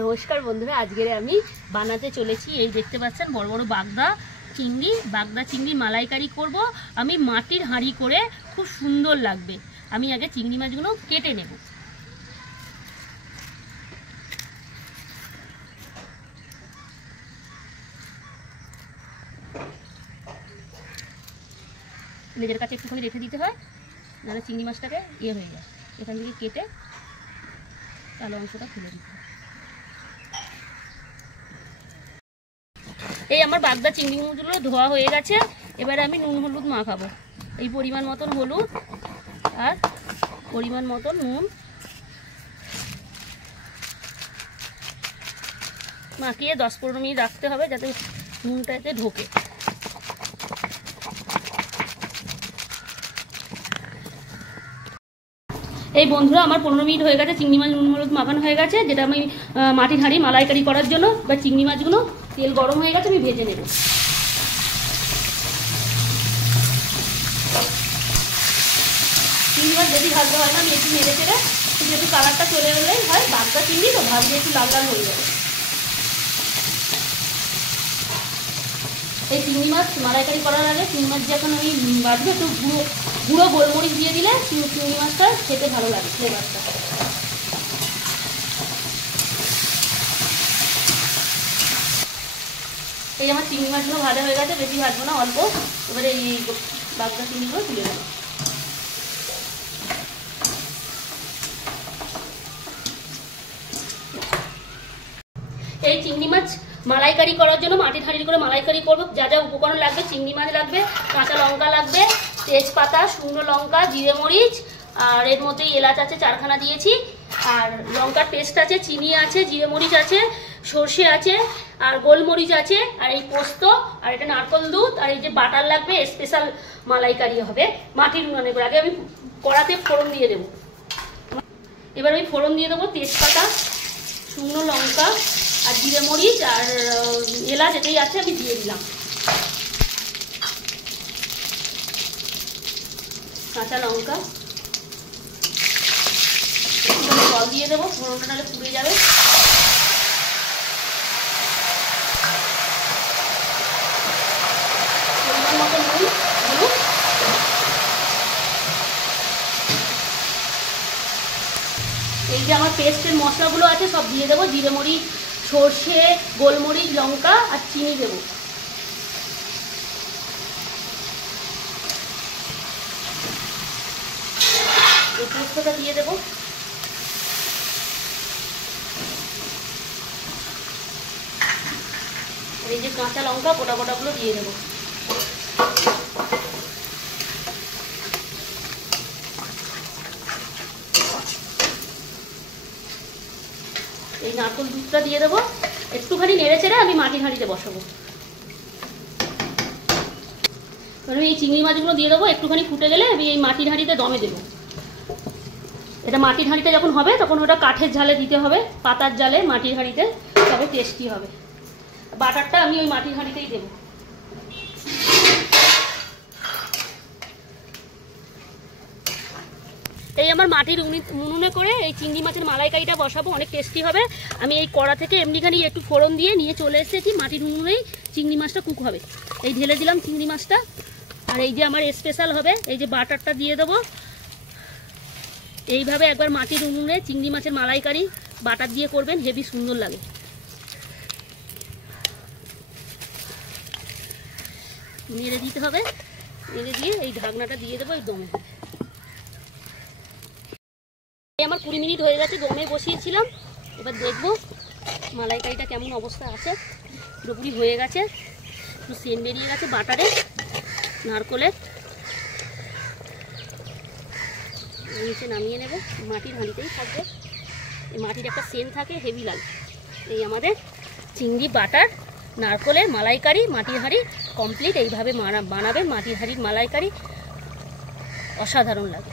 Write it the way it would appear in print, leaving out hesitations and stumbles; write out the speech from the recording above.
নমস্কার বন্ধুরা, আজকে আমি বানাতে চলেছি এই দেখতে পাচ্ছেন বড় বড় বাগদা চিংড়ি মালাইকারি করব। আমি মাটির হাঁড়ি করে, খুব সুন্দর লাগবে। আমি আগে চিংড়ি মাছগুলো কেটে নেব। নিজের কাছে একটুখানি রেখে দিতে হয়, নাহলে চিংড়ি মাছটাকে হয়ে যায়। এখান থেকে কেটে কালো অংশটা খুলে দিতে হয়। এই আমার বাগদা চিংড়ি মাছগুলো ধোয়া হয়ে গেছে। এবারে আমি নুন হলুদ মাখাবো। এই পরিমাণ মতন হলুদ আর পরিমাণ মতন নুন মাখিয়ে 10-15 মিনিট রাখতে হবে, যাতে নুনটাতে ঢোকে। এই বন্ধুরা, আমার 15 মিনিট হয়ে গেছে। চিংড়ি মাছ নুন হলুদ মাখানো হয়ে গেছে, যেটা আমি মাটির হাঁড়ি মালাইকারি করার জন্য। বা চিংড়ি মাছগুলো তেল গরম হয়ে গেছে, আমি ভেজে নেব। চিংড়ি মাছ বেশি ভাজতে হয় না, আমি একটু নেড়ে চেড়ে একটু কালারটা চলে এলেই হয়। বাগদা চিংড়ি তো ভাজলে একটু লাল লাল হয়ে যাবে। এই চিংড়ি মাছ মালাইকারি করার আগে চিংড়ি মাছ যখন আমি বাজবো, একটু গুঁড়ো গোলমরিচ দিয়ে দিলে চিংড়ি মাছটা খেতে ভালো লাগে, ফ্লেভারটা। এই আমার চিংড়ি মাছগুলো ভাজা হয়ে গেছে, বেশি ভাজবো না, অল্প। এবারে এই বাগদা চিংড়িগুলো তুলে দেবো। এই চিংড়ি মাছ মালাইকারি করার জন্য মাটির হাঁড়ি করে মালাইকারি করবো। যা যা উপকরণ লাগবে: চিংড়ি মাছ লাগবে, কাঁচা লঙ্কা লাগবে, তেজপাতা, শুকনো লঙ্কা, জিরে মরিচ, আর এর মধ্যে এলাচ আছে 4খানা দিয়েছি, আর লঙ্কার পেস্ট আছে, চিনি আছে, জিরে মরিচ আছে, সর্ষে আছে, আর গোলমরিচ আছে, আর এই পোস্ত, আর এটা নারকল দুধ, আর এই যে বাটার লাগবে। স্পেশাল মালাইকারি হবে মাটির উনুনে করে। আগে আমি কড়াতে ফোড়ন দিয়ে দেবো। এবার আমি ফোড়ন দিয়ে দেবো তেজপাতা, শুকনো লঙ্কা, আর জিরে মরিচ, আর এলাচ, এটাই আছে, আমি দিয়ে দিলাম। কাঁচা লঙ্কা, জল দিয়ে দেবো, ফোড়নটা নাহলে পুড়ে যাবে। পরিমাণ মতো নুন, হলুদ, এই যে আমার পেস্টের মশলাগুলো আছে সব দিয়ে দেবো। জিরে মরিচ, সর্ষে, গোলমরিচ, লঙ্কা আর চিনি দেবো। এই পেস্টটা দিয়ে দেবো। এই যে কাঁচা লঙ্কা গোটা গোটাগুলো দিয়ে দেবো। এই নারকল দুধটা দিয়ে দেবো। একটুখানি নেড়ে চেড়ে আমি মাটির হাঁড়িতে বসাবো। আমি এই চিংড়ি মাছগুলো দিয়ে দেবো। একটুখানি ফুটে গেলে আমি এই মাটির হাঁড়িতে দমে দেবো। এটা মাটির হাঁড়িতে যখন হবে, তখন ওটা কাঠের জালে দিতে হবে, পাতার জালে, মাটির হাঁড়িতে, তবে টেস্টি হবে। বাটারটা আমি ওই মাটির হাঁড়িতেই দেবো। এই আমার মাটির উনুনে করে এই চিংড়ি মাছের মালাইকারিটা বসাবো, অনেক টেস্টি হবে। আমি এই কড়া থেকে এমনিখানি একটু ফোড়ন দিয়ে নিয়ে চলে এসেছি। মাটির উনুনেই চিংড়ি মাছটা কুক হবে। এই ঢেলে দিলাম চিংড়ি মাছটা। আর এই যে আমার স্পেশাল হবে, এই যে বাটারটা দিয়ে দেবো। এইভাবে একবার মাটির উনুনে চিংড়ি মাছের মালাইকারি বাটার দিয়ে করবেন, হেভি সুন্দর লাগে। নেড়ে দিতে হবে। নেড়ে দিয়ে এই ঢাকনাটা দিয়ে দেবো এই দমে। আমার 20 মিনিট হয়ে গেছে, দমে বসিয়েছিলাম। এবার দেখবো মালাইকারিটা কেমন অবস্থা আছে। পুরোপুরি হয়ে গেছে, একটু সেন্ট বেরিয়ে গেছে বাটারে, নারকলের। নিচে নামিয়ে নেব। মাটির হাঁড়িতেই থাকবে, এই মাটির একটা সেন্ট থাকে, হেভি লাগে। এই আমাদের চিংড়ি বাটার নারকলের মালাইকারি মাটির হাঁড়ি কমপ্লিট। এইভাবে বানাবেন মাটির হাঁড়ির মালাইকারি, অসাধারণ লাগে।